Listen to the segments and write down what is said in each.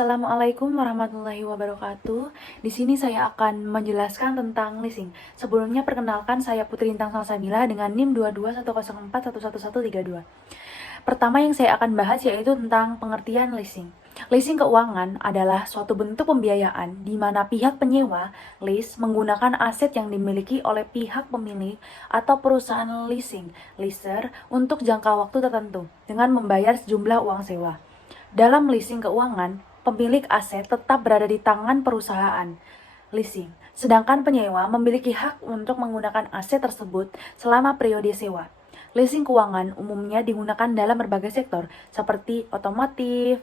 Assalamualaikum warahmatullahi wabarakatuh. Di sini saya akan menjelaskan tentang leasing. Sebelumnya perkenalkan saya Putri Intang Salsabila dengan NIM 22104111132. Pertama yang saya akan bahas yaitu tentang pengertian leasing. Leasing keuangan adalah suatu bentuk pembiayaan di mana pihak penyewa lease menggunakan aset yang dimiliki oleh pihak pemilik atau perusahaan leasing, leaser, untuk jangka waktu tertentu dengan membayar sejumlah uang sewa. Dalam leasing keuangan, pemilik aset tetap berada di tangan perusahaan leasing, sedangkan penyewa memiliki hak untuk menggunakan aset tersebut selama periode sewa. Leasing keuangan umumnya digunakan dalam berbagai sektor seperti otomotif,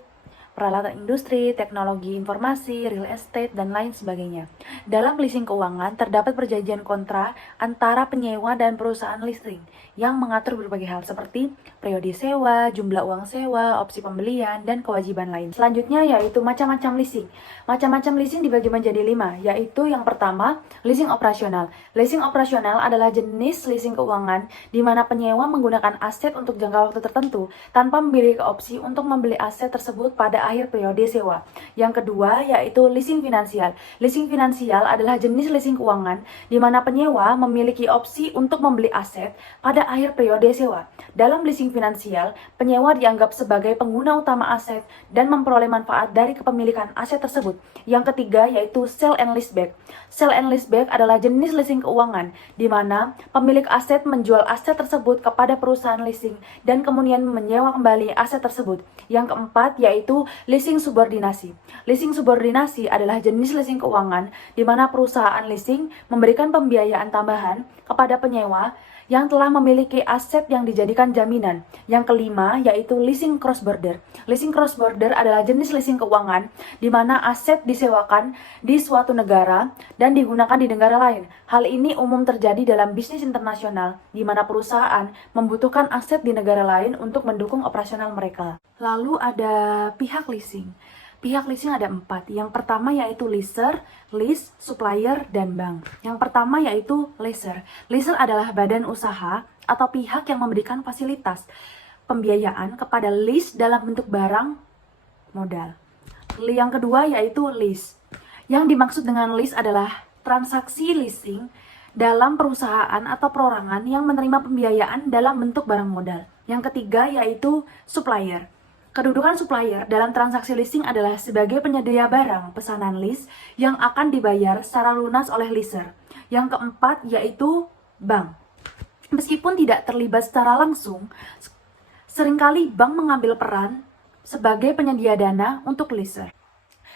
peralatan industri, teknologi informasi, real estate, dan lain sebagainya. Dalam leasing keuangan, terdapat perjanjian kontrak antara penyewa dan perusahaan leasing yang mengatur berbagai hal seperti periode sewa, jumlah uang sewa, opsi pembelian, dan kewajiban lain. Selanjutnya yaitu macam-macam leasing. Macam-macam leasing dibagi menjadi 5, yaitu yang pertama, leasing operasional. Leasing operasional adalah jenis leasing keuangan di mana penyewa menggunakan aset untuk jangka waktu tertentu tanpa memiliki opsi untuk membeli aset tersebut pada akhir periode sewa. Yang kedua yaitu leasing finansial. Leasing finansial adalah jenis leasing keuangan di mana penyewa memiliki opsi untuk membeli aset pada akhir periode sewa. Dalam leasing finansial, penyewa dianggap sebagai pengguna utama aset dan memperoleh manfaat dari kepemilikan aset tersebut. Yang ketiga yaitu sell and leaseback. Sell and leaseback adalah jenis leasing keuangan di mana pemilik aset menjual aset tersebut kepada perusahaan leasing dan kemudian menyewa kembali aset tersebut. Yang keempat yaitu leasing subordinasi. Leasing subordinasi adalah jenis leasing keuangan di mana perusahaan leasing memberikan pembiayaan tambahan kepada penyewa yang telah memiliki aset yang dijadikan jaminan. Yang kelima yaitu leasing cross border. Leasing cross border adalah jenis leasing keuangan di mana aset disewakan di suatu negara dan digunakan di negara lain. Hal ini umum terjadi dalam bisnis internasional di mana perusahaan membutuhkan aset di negara lain untuk mendukung operasional mereka. Lalu ada pihak leasing. Pihak leasing ada 4. Yang pertama yaitu leaser, lease, supplier, dan bank. Yang pertama yaitu leaser. Leaser adalah badan usaha atau pihak yang memberikan fasilitas pembiayaan kepada lease dalam bentuk barang modal. Yang kedua yaitu lease. Yang dimaksud dengan lease adalah transaksi leasing dalam perusahaan atau perorangan yang menerima pembiayaan dalam bentuk barang modal. Yang ketiga yaitu supplier. Kedudukan supplier dalam transaksi leasing adalah sebagai penyedia barang pesanan lease yang akan dibayar secara lunas oleh leaser. Yang keempat yaitu bank. Meskipun tidak terlibat secara langsung, seringkali bank mengambil peran sebagai penyedia dana untuk leaser.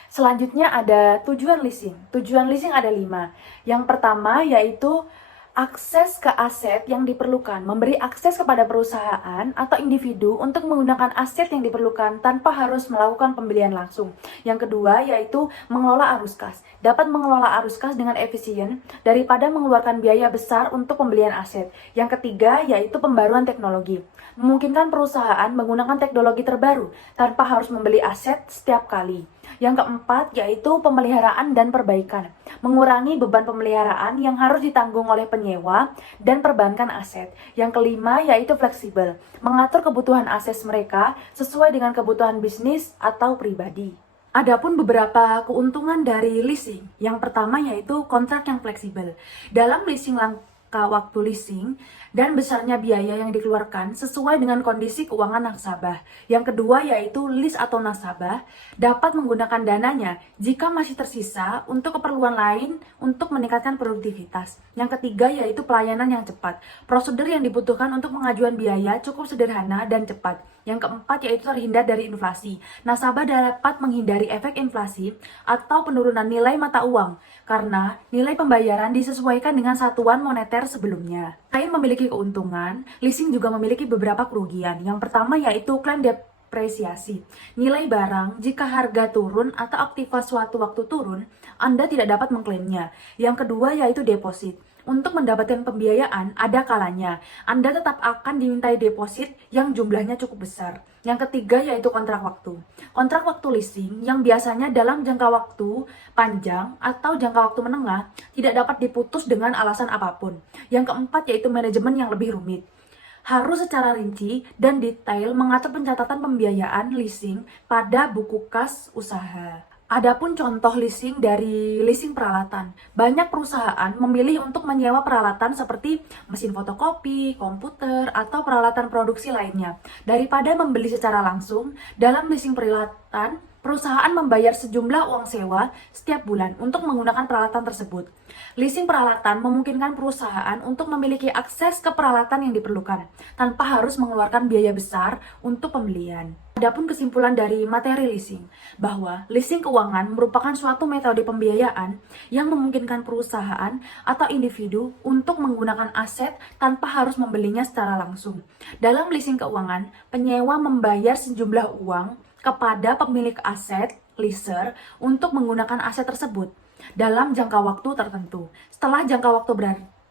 Selanjutnya ada tujuan leasing. Tujuan leasing ada 5. Yang pertama yaitu akses ke aset yang diperlukan, memberi akses kepada perusahaan atau individu untuk menggunakan aset yang diperlukan tanpa harus melakukan pembelian langsung. Yang kedua yaitu mengelola arus kas. Dapat mengelola arus kas dengan efisien daripada mengeluarkan biaya besar untuk pembelian aset. Yang ketiga yaitu pembaruan teknologi. Memungkinkan perusahaan menggunakan teknologi terbaru tanpa harus membeli aset setiap kali. Yang keempat yaitu pemeliharaan dan perbaikan. Mengurangi beban pemeliharaan yang harus ditanggung oleh penyewa dan perbankan aset. Yang kelima yaitu fleksibel. Mengatur kebutuhan aset mereka sesuai dengan kebutuhan bisnis atau pribadi. Adapun beberapa keuntungan dari leasing. Yang pertama yaitu kontrak yang fleksibel. Dalam leasing waktu leasing dan besarnya biaya yang dikeluarkan sesuai dengan kondisi keuangan nasabah. Yang kedua yaitu lease atau nasabah dapat menggunakan dananya jika masih tersisa untuk keperluan lain untuk meningkatkan produktivitas. Yang ketiga yaitu pelayanan yang cepat. Prosedur yang dibutuhkan untuk pengajuan biaya cukup sederhana dan cepat. Yang keempat yaitu terhindar dari inflasi. Nasabah dapat menghindari efek inflasi atau penurunan nilai mata uang karena nilai pembayaran disesuaikan dengan satuan moneter sebelumnya. Selain memiliki keuntungan, leasing juga memiliki beberapa kerugian. Yang pertama yaitu klaim depresiasi. Nilai barang jika harga turun atau aktivitas suatu waktu turun, Anda tidak dapat mengklaimnya. Yang kedua yaitu deposit. Untuk mendapatkan pembiayaan, ada kalanya Anda tetap akan dimintai deposit yang jumlahnya cukup besar. Yang ketiga yaitu kontrak waktu. Kontrak waktu leasing yang biasanya dalam jangka waktu panjang atau jangka waktu menengah tidak dapat diputus dengan alasan apapun. Yang keempat yaitu manajemen yang lebih rumit. harus secara rinci dan detail mengatur pencatatan pembiayaan leasing pada buku kas usaha. Adapun contoh leasing dari leasing peralatan, banyak perusahaan memilih untuk menyewa peralatan seperti mesin fotokopi, komputer, atau peralatan produksi lainnya. Daripada membeli secara langsung, dalam leasing peralatan, perusahaan membayar sejumlah uang sewa setiap bulan untuk menggunakan peralatan tersebut. Leasing peralatan memungkinkan perusahaan untuk memiliki akses ke peralatan yang diperlukan, tanpa harus mengeluarkan biaya besar untuk pembelian. Adapun kesimpulan dari materi leasing, bahwa leasing keuangan merupakan suatu metode pembiayaan yang memungkinkan perusahaan atau individu untuk menggunakan aset tanpa harus membelinya secara langsung. Dalam leasing keuangan, penyewa membayar sejumlah uang kepada pemilik aset, leaser, untuk menggunakan aset tersebut dalam jangka waktu tertentu. Setelah jangka waktu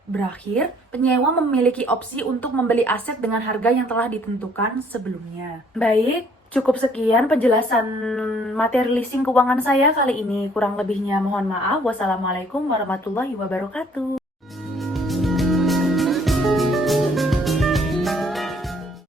berakhir, penyewa memiliki opsi untuk membeli aset dengan harga yang telah ditentukan sebelumnya. Baik, cukup sekian penjelasan materi leasing keuangan saya kali ini. Kurang lebihnya mohon maaf. Wassalamualaikum warahmatullahi wabarakatuh.